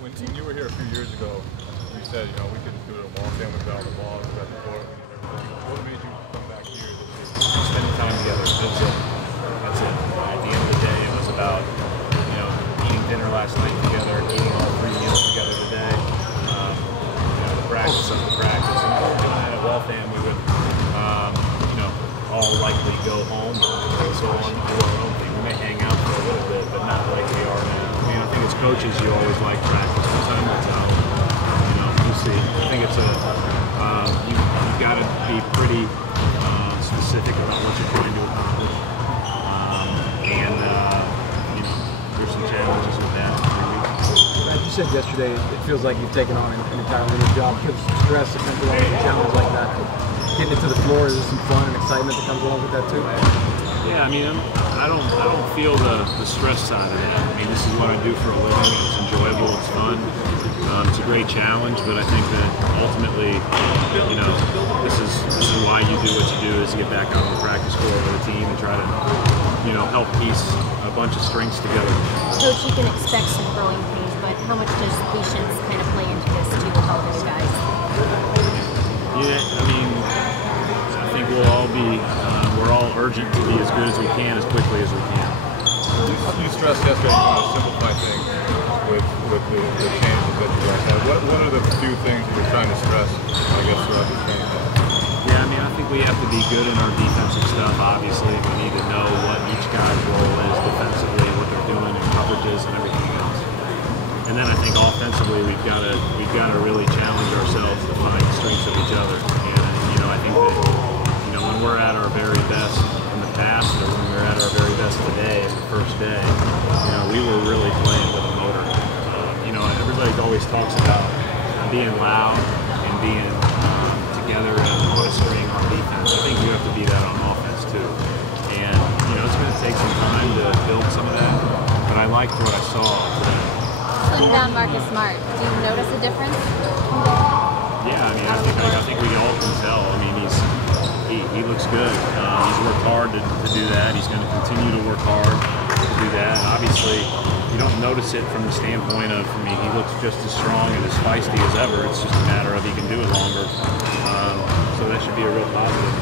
When you were here a few years ago, you said, you know, we could do it a long time without the ball, without the court, and everything. What made you come back here? Spending time together. That's it. That's it. At the end of the day, it was about, you know, eating dinner last night together, eating all 3 meals together today. You know, the practice of the practice. And at a Waltham, we would, you know, all likely go home and so on, do our own thing. We may hang out for a little bit, but not like we are now. I mean, I think as coaches, you always like practice. But time will tell. You know, we'll see. I think it's a, you got to be pretty specific about what you're trying to accomplish. And, you know, there's some challenges with that. As you said yesterday, it feels like you've taken on an entirely new job. Because stress that comes along with a challenge like that. Getting it to the floor, is there some fun and excitement that comes along with that too? Yeah, I mean, I don't feel the stress side of it. I mean, this is what I do for a living. It's enjoyable. It's fun. It's a great challenge, but I think that ultimately, you know, this is why you do what you do, is to get back out on the practice court with a team and try to, you know, help piece a bunch of strengths together. Coach, you can expect some growing pains, but how much does patience kind of play into this too with all those guys? Yeah, I mean, I think we'll all be, we're all urgent to be as good as we can, as quickly as we can. You stressed yesterday you want to simplify things with the changes that you guys have. What are the few things that you're trying to stress, I guess, throughout this game? Yeah, I mean, I think we have to be good in our defensive stuff, obviously. We need to know what each guy's role is defensively, what they're doing in coverages and everything else. And then I think offensively, we've got to really challenge ourselves to find the strengths of each other. And, you know, I think that, you know, when we're at our very best in the past, or when we're at our very best today, as the first day, you know, we were really playing with a motor. You know, everybody always talks about being loud and being together and put a string on defense. I think you have to be that on offense too. And, you know, it's going to take some time to build some of that, but I liked what I saw today. Slim down Marcus Smart. Do you notice a difference? Yeah, I mean, I think we all can tell. I mean, he looks good. He's worked hard to do that. He's going to continue to work hard to do that. Obviously, you don't notice it from the standpoint of, I mean, he looks just as strong and as feisty as ever. It's just a matter of he can do it longer. So that should be a real positive.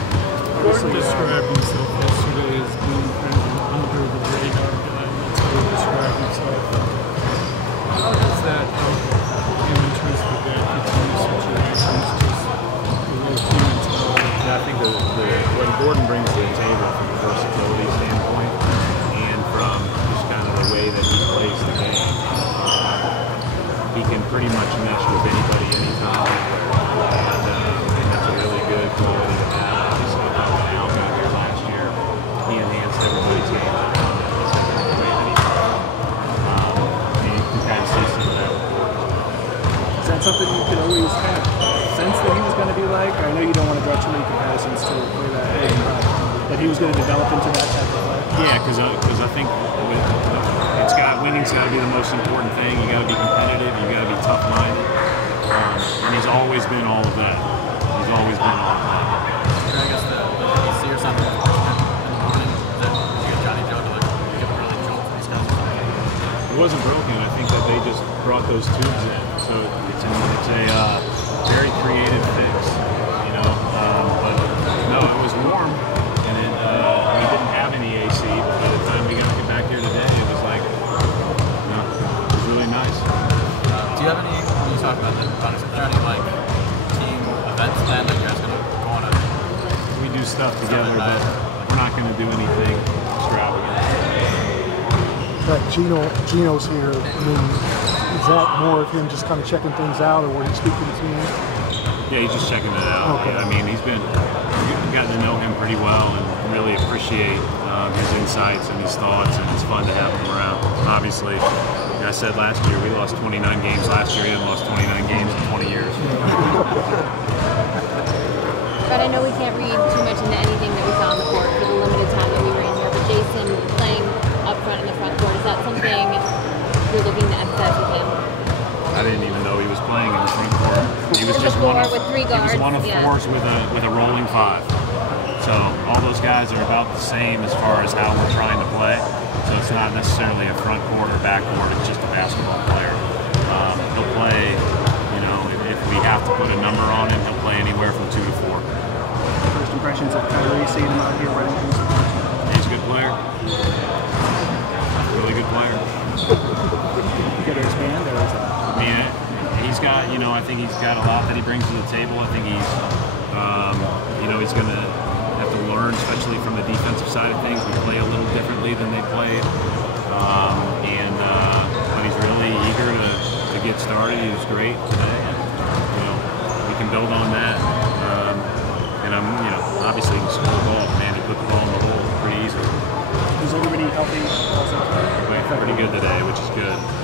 Gordon described himself yesterday as being kind of an under the radar guy. That's how he described himself. How does that help him in terms of the back-to-team situations? Just the way humans are. Yeah, I think what Gordon brings to the table from a versatility standpoint and from just kind of the way that he plays the game, he can pretty much mesh with anybody, anytime. And that's a really good quality to have. Obviously, when Al got here last year, he enhanced everybody's game. Is that something you could always kind of sense that he was going to be like? I know you don't want to draw too many comparisons to where that is, but that he was going to develop into that type of player. Yeah, because I think winning's got to be the most important thing. You got to be competitive. You got to be tough-minded. And he's always been all of that. He's always been all of that. I guess you see yourself in the morning that you got Johnny Joe to like get really jolt these guys. It wasn't broken. I think that they just brought those tubes in. So it's a very creative fix, you know. But no, it was warm, and we didn't have any AC. But by the time we got to get back here today, it was like, you know, it was really nice. Do you have any? When you talk about the bonus, are there any like team events planned that you guys gonna go on? We do stuff together, but we're not going to do anything extravagant. But Gino's here. I mean, is that more of him just kind of checking things out, or were he speaking to him? Yeah, he's just checking it out. Okay. I mean, we've gotten to know him pretty well and really appreciate his insights and his thoughts, and it's fun to have him around. Obviously, like I said last year, we lost 29 games last year. He hadn't lost 29 games in 20 years. But I know we can't read too much into anything that we saw on the court for the limited time that we were in here, but Jason playing up front in the front court, is that something you're looking to emphasize with him? I didn't even know he was playing in the front court. He was just one of, with three guards, he was one of fours with a rolling five. So all those guys are about the same as far as how we're trying to play. So it's not necessarily a front court or back court, it's just a basketball player. expectations of Kyrie, seeing him out here running things? He's a good player. Really good player. Could he expand, or is that? I mean, he's got, I think he's got a lot that he brings to the table. I think he's, he's going to have to learn, especially from the defensive side of things. We play a little differently than they played. But he's really eager to get started. He was great today. And, we can build on that. Obviously he can score the ball. Man, he put the ball in the hole pretty easily. Is everybody healthy? Playing pretty good today, which is good.